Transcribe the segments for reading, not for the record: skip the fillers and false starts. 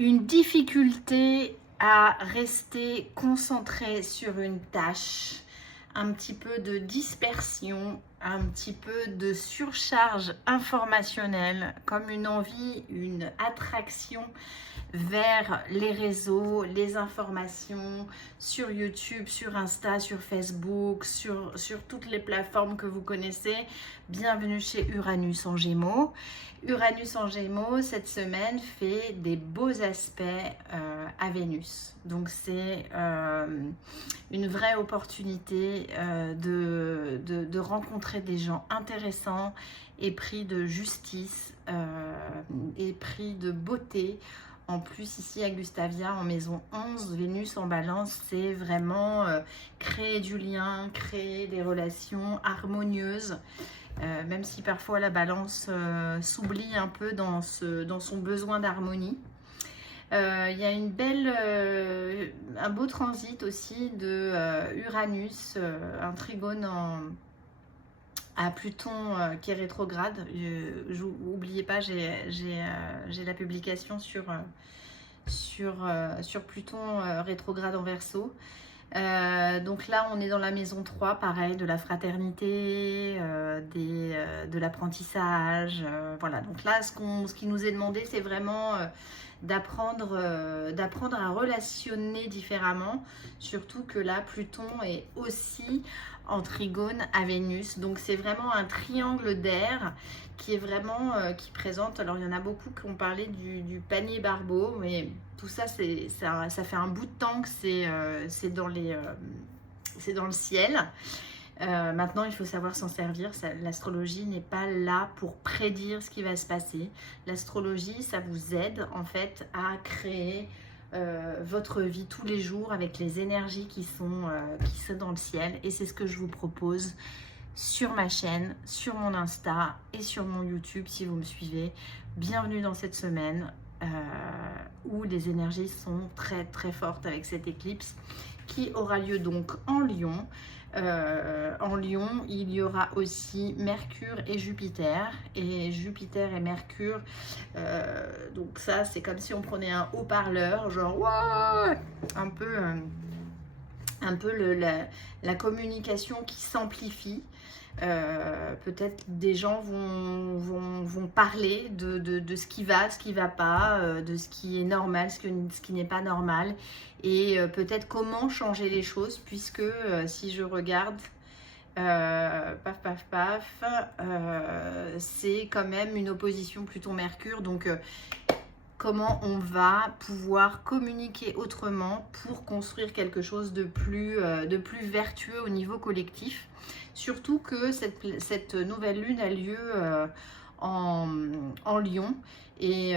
Une difficulté à rester concentré sur une tâche, un petit peu de dispersion, un petit peu de surcharge informationnelle, comme une envie, une attraction vers les réseaux, les informations sur YouTube, sur Insta, sur Facebook, sur toutes les plateformes que vous connaissez. Bienvenue chez Uranus en Gémeaux. Uranus en Gémeaux, cette semaine, fait des beaux aspects à Vénus. Donc c'est une vraie opportunité de rencontrer des gens intéressants, épris de justice, épris de beauté. En plus, ici à Gustavia, en maison 11, Vénus en balance, c'est vraiment créer du lien, créer des relations harmonieuses. Même si parfois la balance s'oublie un peu dans son besoin d'harmonie. Il y a un beau transit aussi de Uranus, un trigone à Pluton qui est rétrograde. N'oubliez pas, j'ai la publication sur Pluton rétrograde en Verseau. Donc là, on est dans la maison 3, pareil, de la fraternité, de l'apprentissage. Voilà, donc là, ce qui nous est demandé, c'est vraiment d'apprendre à relationner différemment. Surtout que là, Pluton est aussi en trigone à Vénus. Donc c'est vraiment un triangle d'air qui est vraiment, qui présente, alors il y en a beaucoup qui ont parlé du panier Barbeau, mais tout ça, ça fait un bout de temps que c'est dans le ciel. Maintenant, il faut savoir s'en servir. L'astrologie n'est pas là pour prédire ce qui va se passer. L'astrologie, ça vous aide en fait à créer votre vie tous les jours avec les énergies qui sont dans le ciel. Et c'est ce que je vous propose sur ma chaîne, sur mon Insta et sur mon YouTube si vous me suivez. Bienvenue dans cette semaine où les énergies sont très très fortes avec cette éclipse qui aura lieu donc en Lion. En Lion, il y aura aussi Mercure et Jupiter. Et Jupiter et Mercure, donc ça c'est comme si on prenait un haut-parleur, genre ouais, un peu la communication qui s'amplifie. Peut-être des gens vont parler de ce qui va, ce qui ne va pas, de ce qui est normal, ce qui n'est pas normal, et peut-être comment changer les choses, puisque si je regarde, c'est quand même une opposition Pluton-Mercure, donc comment on va pouvoir communiquer autrement pour construire quelque chose de plus vertueux au niveau collectif. Surtout que cette nouvelle lune a lieu en Lion et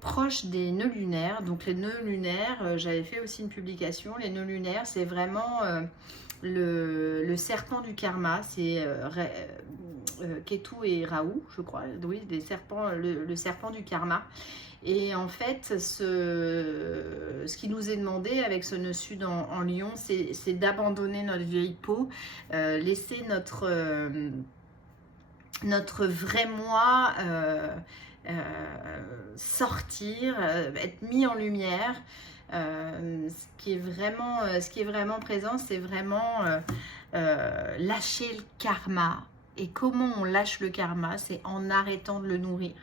proche des nœuds lunaires. Donc les nœuds lunaires, j'avais fait aussi une publication, les nœuds lunaires, c'est vraiment le serpent du karma, c'est Ketu et Rahu, je crois, oui, le serpent du karma. Et en fait, ce qui nous est demandé avec ce nœud sud en Lion, c'est d'abandonner notre vieille peau, laisser notre vrai moi sortir, être mis en lumière. Ce qui est vraiment présent, c'est vraiment lâcher le karma. Et comment on lâche le karma? C'est en arrêtant de le nourrir.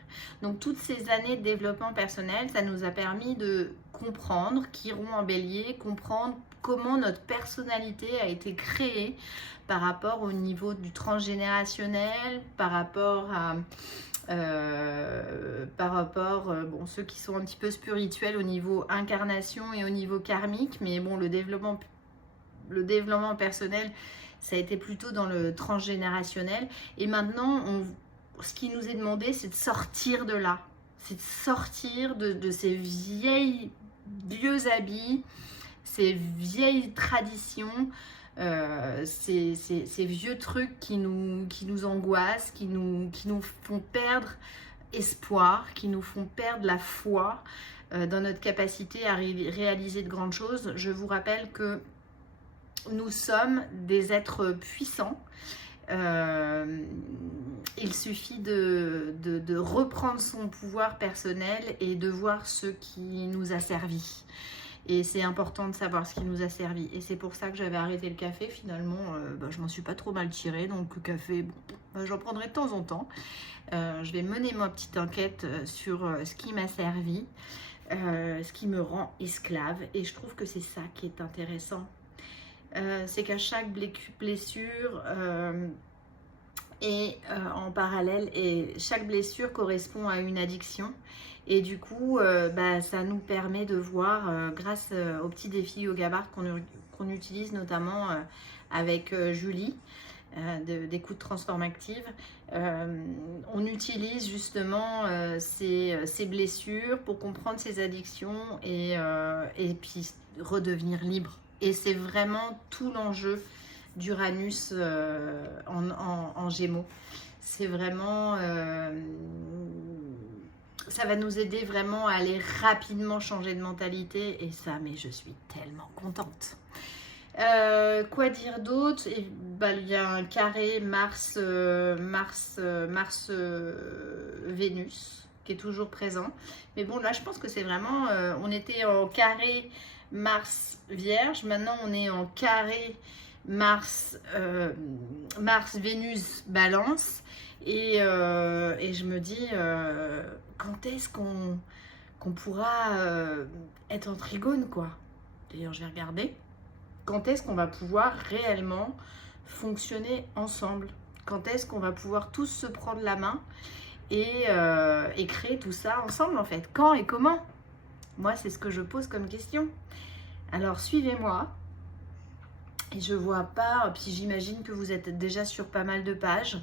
Donc toutes ces années de développement personnel, ça nous a permis de comprendre, Chiron en bélier, comprendre comment notre personnalité a été créée par rapport au niveau du transgénérationnel, par rapport à bon, ceux qui sont un petit peu spirituels au niveau incarnation et au niveau karmique, mais bon, le développement personnel, ça a été plutôt dans le transgénérationnel. Et maintenant, ce qui nous est demandé, c'est de sortir de là. C'est de sortir de ces vieux habits, ces vieilles traditions, ces vieux trucs qui nous angoissent, qui nous font perdre espoir, qui nous font perdre la foi dans notre capacité à réaliser de grandes choses. Je vous rappelle que nous sommes des êtres puissants il suffit de reprendre son pouvoir personnel et de voir ce qui nous a servi. Et c'est important de savoir ce qui nous a servi. Et c'est pour ça que j'avais arrêté le café. Finalement, je m'en suis pas trop mal tirée. Donc le café, bon, j'en prendrai de temps en temps. Je vais mener ma petite enquête sur ce qui m'a servi, ce qui me rend esclave. Et je trouve que c'est ça qui est intéressant. C'est qu'à chaque blessure et en parallèle, et chaque blessure correspond à une addiction. Et du coup, ça nous permet de voir, grâce au petit défi Yoga Bar qu'on utilise notamment avec Julie, d'écoute transformative, on utilise justement ces blessures pour comprendre ces addictions et puis redevenir libre. Et c'est vraiment tout l'enjeu d'Uranus en Gémeaux. C'est vraiment... ça va nous aider vraiment à aller rapidement changer de mentalité. Et ça, mais je suis tellement contente. Quoi dire d'autre? Il y a un carré Mars-Vénus qui est toujours présent. Mais bon, là, je pense que c'est vraiment... on était en carré Mars-Vierge. Maintenant, on est en carré Mars-Vénus-Balance. Et je me dis, quand est-ce qu'on pourra être en trigone, quoi? D'ailleurs, je vais regarder. Quand est-ce qu'on va pouvoir réellement fonctionner ensemble? Quand est-ce qu'on va pouvoir tous se prendre la main et créer tout ça ensemble, en fait? Quand et comment? Moi, c'est ce que je pose comme question. Alors, suivez-moi. Et je vois pas, puis j'imagine que vous êtes déjà sur pas mal de pages.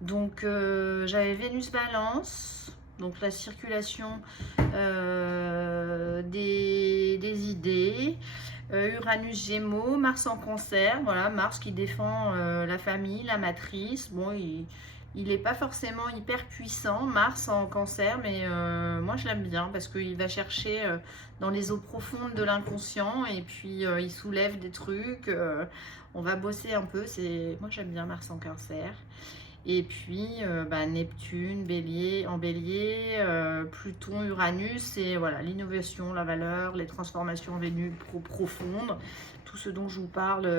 Donc, j'avais Vénus Balance, donc la circulation des idées. Uranus Gémeaux, Mars en Cancer, voilà, Mars qui défend la famille, la matrice. Bon, il n'est pas forcément hyper puissant, Mars en Cancer, mais moi je l'aime bien parce qu'il va chercher dans les eaux profondes de l'inconscient et puis il soulève des trucs. On va bosser un peu, moi j'aime bien Mars en Cancer. Et puis Neptune, Bélier, en Bélier, Pluton, Uranus, c'est voilà, l'innovation, la valeur, les transformations venues profondes, tout ce dont je vous parle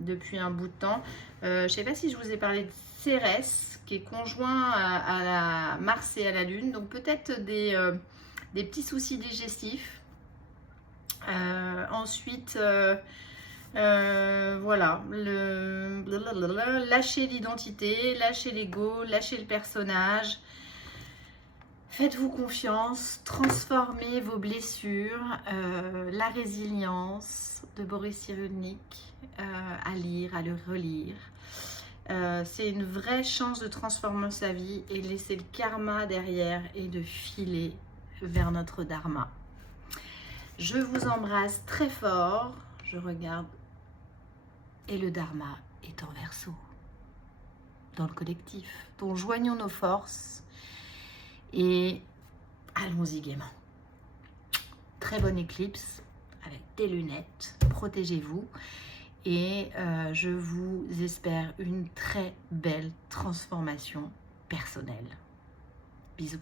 depuis un bout de temps. Je ne sais pas si je vous ai parlé de Cérès, qui est conjoint à la Mars et à la Lune, donc peut-être des petits soucis digestifs. Ensuite... voilà, lâcher l'identité, lâcher l'ego, lâcher le personnage. Faites-vous confiance, transformez vos blessures, la résilience de Boris Cyrulnik, à lire, à le relire. C'est une vraie chance de transformer sa vie et de laisser le karma derrière et de filer vers notre dharma. Je vous embrasse très fort. Je regarde. Et le dharma est en Verseau, dans le collectif. Donc joignons nos forces et allons-y gaiement. Très bonne éclipse avec des lunettes. Protégez-vous et je vous espère une très belle transformation personnelle. Bisous.